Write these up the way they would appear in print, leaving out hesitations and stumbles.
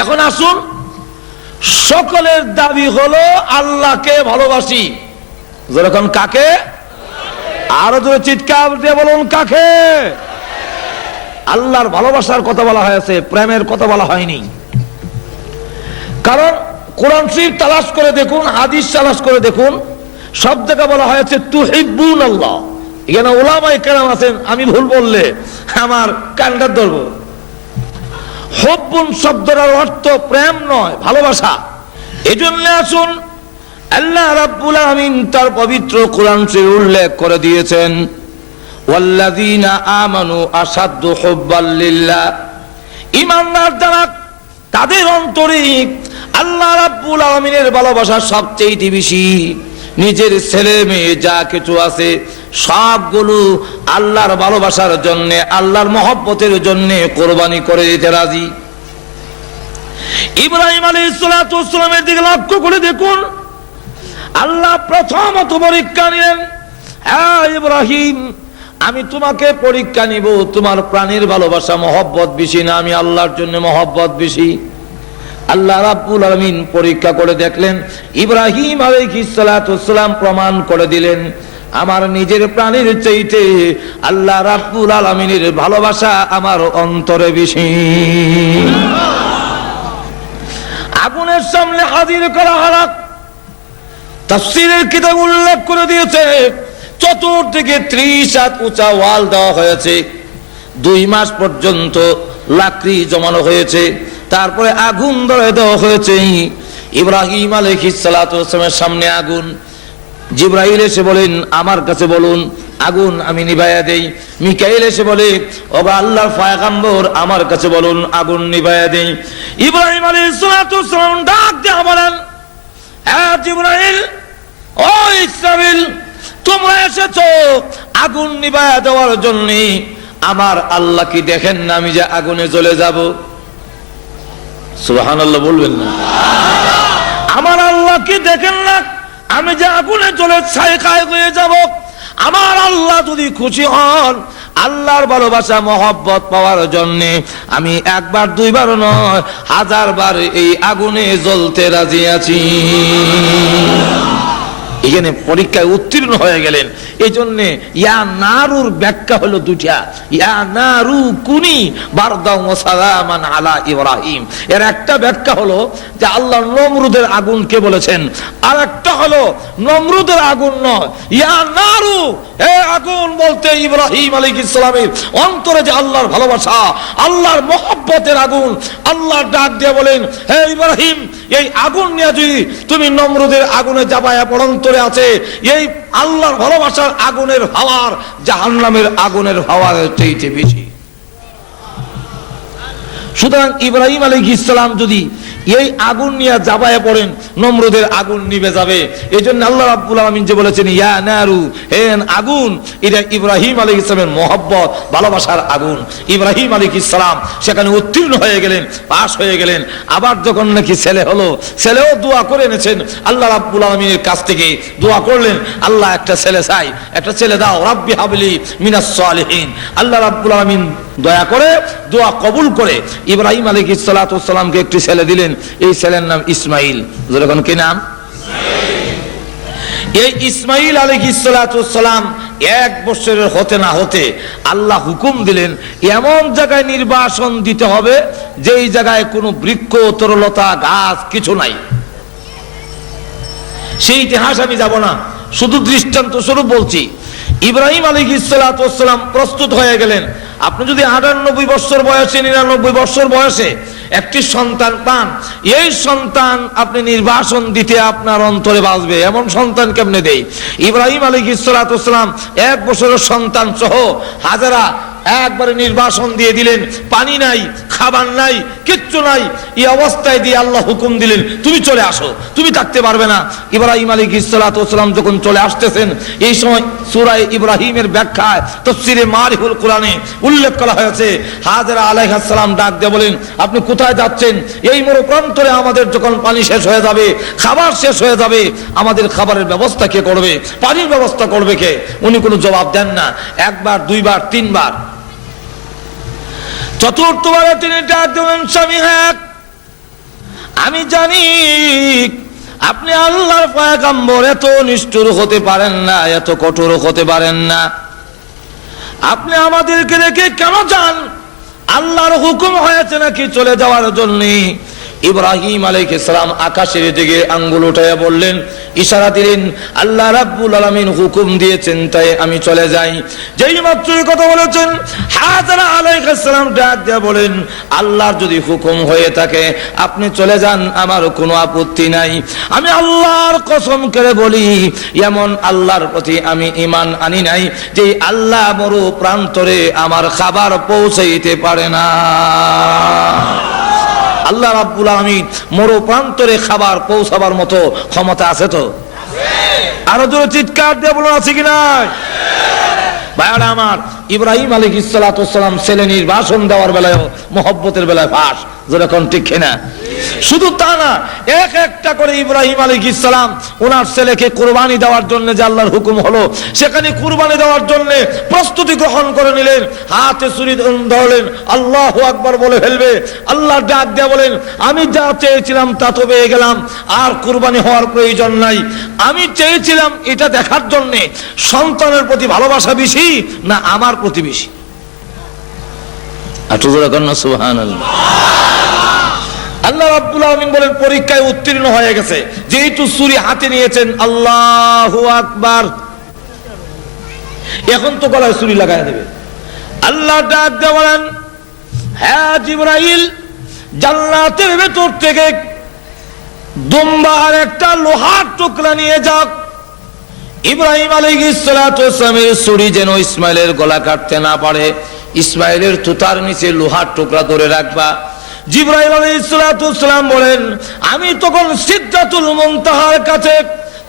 এখন আসুন, সকলের দাবি হলো আল্লাহকে ভালোবাসি। যেরকম কাকে? আরো জোরে চিৎকার দিয়ে বলুন, কাকে? আল্লাহর ভালোবাসার কথা বলা হয়েছে, প্রেমের কথা বলা হয়নি। কারণ কোরআন শরীফ তালাশ করে দেখুন, হাদিস তালাশ করে দেখুন, সব জায়গায় বলা হয়েছে তুহিব্বুন আল্লাহ। এখানে উলামায়ে কেরাম আছেন, আমি ভুল বললে আমার কানটা ধরবো। হুব্বুন শব্দের অর্থ প্রেম নয়, ভালোবাসা। এজন্য আসুন, আল্লাহ রাব্বুল আলামিন তার পবিত্র কোরআন শরীফে উল্লেখ করে দিয়েছেন, ওয়াল্লাযীনা আমানু আশাদ্দু হুব্বাল লিল্লাহ। ঈমানদার যারা, তাদের অন্তরে আল্লাহ রাব্বুল আলামিনের ভালোবাসা সবচেয়ে বেশি। নিজের ছেলে মেয়ে যা কিছু আছে সবগুলো আল্লাহর ভালোবাসার জন্য, আল্লাহর মহব্বতের জন্য কোরবানি করে দিতে রাজি। ইব্রাহিম আলাইহিস সালাতু ওয়াস সালামের দিকে লক্ষ্য করে দেখুন, আল্লাহ প্রথমত পরীক্ষা নিলেন। হ্যাঁ ইব্রাহিম, আমি তোমাকে পরীক্ষা নিব, তোমার প্রাণের ভালোবাসা মহব্বত বেশি না আমি আল্লাহর জন্য মহব্বত বেশি? আল্লাহ রাব্বুল আলামিন পরীক্ষা করে দেখলেন, ইব্রাহিম আলাইহিস সালাতু ওয়াস সালাম প্রমাণ করে দিলেন, আমার নিজের প্রাণের চাইতে আল্লাহ রাব্বুল আলামিনের ভালোবাসা আমার অন্তরে বেশি। আগুনের সামনে হাজির করা হলো। তাফসীরের কিতাব উল্লেখ করে দিয়েছে, চতুর্দিকে 30 হাত উঁচা ওয়াল দেওয়া হয়েছে, 2 মাস পর্যন্ত লাকড়ি জমানো হয়েছে, তারপরে আগুন ধরে দেওয়া হয়েছে। ইব্রাহিম আলাইহিস সালাতু ওয়াস সালামের সামনে আগুন। জিবরাইল এসে বলেন, আমার কাছে বলুন, আগুন আমি নিভাইয়া দেই। মিকাইল এসে বলে, ওগো আল্লাহর পয়গম্বর, আমার কাছে বলুন, আগুন নিভাইয়া দেই। ইব্রাহিম আলাইহিস সালাতু ওয়াস সালাম ডাক দিয়ে বলেন, হ্যাঁ জিবরাইল, ও ইসরাফিল, তোমরা এসেছো আগুন নিভাইয়া দেওয়ার জন্য। আমার আল্লাহ কি দেখেন না আমি যে আগুনে জ্বলে যাব? সুবহানাল্লাহ বলবেন না? আমার আল্লাহ কি দেখেন না আমি যে আগুনে জ্বলে ছাই হয়ে যাব? আমার আল্লাহ যদি খুশি হন, আল্লাহর ভালোবাসা মহব্বত পাওয়ার জন্য আমি একবার দুইবার নয়, 1000 বার এই আগুনে জ্বলতে রাজি আছি। এখানে পরীক্ষায় উত্তীর্ণ হয়ে গেলেন। এই জন্য ইয়া নারুর ব্যাখ্যা হলো দুটা, ইয়া নারু কুনি বারদাও ওয়া সালামান আলা ইব্রাহিম। এর একটা ব্যাখ্যা হলো যে আল্লাহ নমরুদের আগুনকে বলেছেন, আর একটা হলো নমরুদের আগুন নয়, ইয়া নারু, হে আগুন বলতে ইব্রাহিম আলাইহিস সালামের অন্তরে যে আল্লাহর ভালোবাসা, আল্লাহর মহব্বতের আগুন। আল্লাহ ডাক দিয়ে বলেন, হে ইব্রাহিম, এই আগুন নিয়ে যদি তুমি নমরুদের আগুনে জাবায়া পড়ন্ত আছে, এই আল্লাহর ভালোবাসার আগুনের হাওয়ার জাহান্নামের আগুনের হাওয়ার চাইতে বেশি। সুতরাং ইব্রাহিম আলাইহিস সালাম যদি এই আগুন নিয়ে জাবায়ে পড়েন, নমরুদের আগুন নিভে যাবে। এই জন্য আল্লাহ রাব্বুল আলামিন যে বলেছেন, ইয়া নারু, হে আগুন, এটা ইব্রাহিম আলাইহিস সালামের মহব্বত ভালোবাসার আগুন। ইব্রাহিম আলাইহিস সালাম সেখানে উত্তীর্ণ হয়ে গেলেন, পাশ হয়ে গেলেন। আবার যখন নাকি ছেলে হলো, ছেলেও দোয়া করে এনেছেন আল্লাহ রাব্বুল আলামিনের কাছ থেকে, দোয়া করলেন, আল্লাহ একটা ছেলে চাই, একটা ছেলে দাও, রাব্বি হাবলি মিনাস সালিহিন। আল্লাহ রাব্বুল আলামিন দয়া করে দোয়া কবুল করে ইব্রাহিম আলাইহিস সালাতু ওয়াস সালামকে একটি ছেলে দিলেন। এই ছেলের নাম ইসমাইল। যখন কি নাম? এই ইসমাইল আলাইহিস সালাতু ওয়াস সালাম 1 বছরের হতে না হতে আল্লাহ হুকুম দিলেন, এমন জায়গায় নির্বাসন দিতে হবে যেই জায়গায় কোনো বৃক্ষ, তরলতা, গাছ কিছু নাই। সেই ইতিহাস আমি যাব না, শুধু দৃষ্টান্ত স্বরূপ বলছি। ইব্রাহিম আলাইহিস সালাতু ওয়াস সালাম প্রস্তুত হয়ে গেলেন। আপনি যদি 98 বছর বয়সে, 99 বছর বয়সে একটি সন্তান পান, এই সন্তান আপনি নির্বাসন দিতে আপনার অন্তরে বাজবে, এমন সন্তান কেমনে দেই? ইব্রাহিম আলাইহিস সালাতু ওয়াস সালাম 1 বছরের সন্তান সহ হাজারা একবারে নির্বাসন দিয়ে দিলেন। পানি নাই, খাবার নাই, কিচ্ছু নাই। এই অবস্থায় দিয়ে আল্লাহ হুকুম দিলেন, তুমি চলে আসো, তুমি থাকতে পারবে না। ইব্রাহিম আলাইহিস সালাতু ওয়াস সালাম যখন চলে আসতেছেন, এই সময় সূরা ইব্রাহিমের ব্যাখ্যায় তাফসীরে মারিফুল কোরআনে উল্লেখ করা হয়েছে, হাজেরা আলাইহিস সালাম ডাক দিয়ে বলেন, আপনি কোথায় যাচ্ছেন? এই মরুপ্রান্তরে আমাদের যখন পানি শেষ হয়ে যাবে, খাবার শেষ হয়ে যাবে, আমাদের খাবারের ব্যবস্থা কে করবে? পানির ব্যবস্থা করবে কে? উনি কোনো জবাব দেন না। 1 বার, 2 বার, 3 বার। চতুর্থবারে তিনি ডাক দিলেন, স্বামী হ্যাঁ, আমি জানি আপনি আল্লাহর পয়গম্বর, এত নিষ্ঠুর হতে পারেন না, এত কঠোর হতে পারেন না। আপনি আমাদেরকে রেখে কেন যান? আল্লাহর হুকুম হয়েছে নাকি চলে যাওয়ার জন্য? ইব্রাহিম আলাইহিস সালাম আকাশের দিকে আঙ্গুল উঠাইয়া বললেন, ইশারা দিলেন, আল্লাহ রাব্বুল আলামিন হুকুম দিয়েছেন তাই আমি চলে যাই। যেই মাত্র এই কথা বলেছেন, হাজারা আলাইহিস সালাম ডাক দিয়ে বলেন, আল্লাহর যদি হুকুম হয়ে থাকে আপনি চলে যান, আমার কোনো আপত্তি নাই। আমি আল্লাহর কসম করে বলি, এমন আল্লাহর প্রতি আমি ঈমান আনি নাই যে আল্লাহ মরু প্রান্তরে আমার খাবার পৌঁছাইতে পারে না। আল্লাহ রাব্বুল আলামিন মরু প্রান্তরে খাবার পৌঁছাবার মতো ক্ষমতা আছে তো? আরো জোরে চিৎকার দিয়ে বলুন, আছে কি নাই? ভাইরা আমার, ইব্রাহিম আলাইহিস সালাতু ওয়াস সালাম ছেলে নির্বাসন দেওয়ার বেলায়, মহব্বতের বেলায় ফাঁস, যেরকম ঠিক কিনা? শুধু তা না, এক একটা করে ইব্রাহিম আলাইহিস সালাম ওনার ছেলেকে কুরবানি দেওয়ার জন্য যে আল্লাহর হুকুম হলো, সেখানে কুরবানি দেওয়ার জন্য প্রস্তুতি গ্রহণ করে নিলেন। হাতে ছুরি ধরলেন, আল্লাহু আকবার বলে ফেলবে। আল্লাহ ডাক দিয়ে বলেন, আমি যা চেয়েছিলাম তা তো পেয়ে গেলাম, আর কুরবানি হওয়ার প্রয়োজন নাই। আমি চেয়েছিলাম এটা দেখার জন্য সন্তানের প্রতি ভালোবাসা বেশি না আমার প্রতি বেশি? সুবহানাল্লাহ। আল্লাহ রাব্বুল আলামিন বলেন, পরীক্ষায় উত্তীর্ণ হয়ে গেছে, যেহেতু ছুরি হাতে নিয়েছেন, আল্লাহু আকবার, এখন তো গলায় ছুরি লাগায় দেবে। আল্লাহ ডাক দিয়ে বলেন, হ্যাঁ জিবরাইল, জান্নাতের ভেতর থেকে দুম্বা আর একটা লোহার টুকরা নিয়ে যাও। ইব্রাহিম আলাইহিস সালাতু ওয়াস সালামের ছুরি যেন ইসমাইলের গলা কাটতে না পারে, ইসমাইলের তুতার নিচে লোহার টুকরা ধরে রাখবা। জিবরাইল আলাইহিস সালাতু ওয়াস সালাম বলেন, আমি তখন সিদরাতুল মুনতাহার কাছে,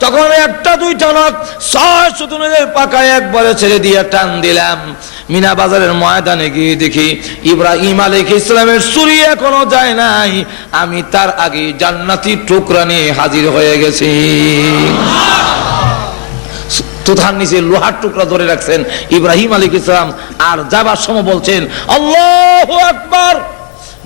তখন একটা দুইটা না 6 শতানের পাকায় একবারে ছেড়ে দিয়ে টান দিলাম। মিনা বাজারের ময়দানে গিয়ে দেখি ইব্রাহিম আলাইহিস সালামের ছুরি এখনো যায় নাই, আমি তার আগে জান্নাতি টুকরা নিয়ে হাজির হয়ে গেছি। তুতার নিচে লোহার টুকরা ধরে রাখছেন ইব্রাহিম আলাইহিস সালাম, আর যাবার সময় বলছেন আল্লাহু আকবার।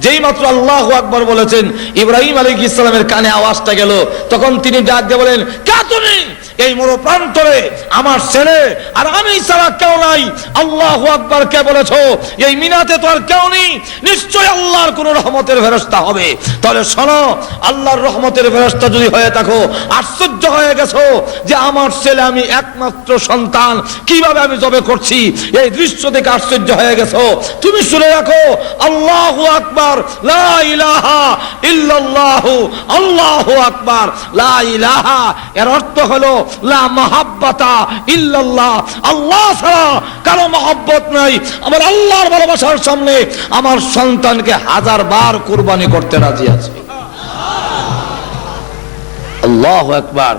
যেই মাত্র আল্লাহু আকবার বলেছেন, ইব্রাহিম আলাইহিস সালামের কানে আওয়াজটা গেল, তখন তিনি ডাক দিয়ে বলেন, কে তুমি? এই মরু প্রান্তরে আমার ছেলে আর আমি ছাড়া কেউ নাই। আল্লাহু আকবার কে বলেছো? এই মিনাতে তো আর কেউ নেই, নিশ্চয় আল্লাহর কোন রহমতের ফেরেশতা হবে। তাহলে শোনো, আল্লাহর রহমতের ফেরেশতা যদি হয়ে থাকো, আশ্চর্য হয়ে গেছো যে আমার ছেলে, আমি একমাত্র সন্তান, কিভাবে আমি জবে করছি, এই দৃশ্য দেখে আশ্চর্য হয়ে গেছো। তুমি শুনে রাখো, আল্লাহু আকবার, লা ইলাহা ইল্লাল্লাহু, আল্লাহু আকবার, লা ইলাহা, এর অর্থ হলো লা মাহাব্বাতা ইল্লাল্লাহ, আল্লাহ ছাড়া কারো মহব্বত নাই। আমার আল্লাহর ভালোবাসার সামনে আমার সন্তানকে 1000 বার কুরবানি করতে রাজি আছে। আল্লাহু আকবার।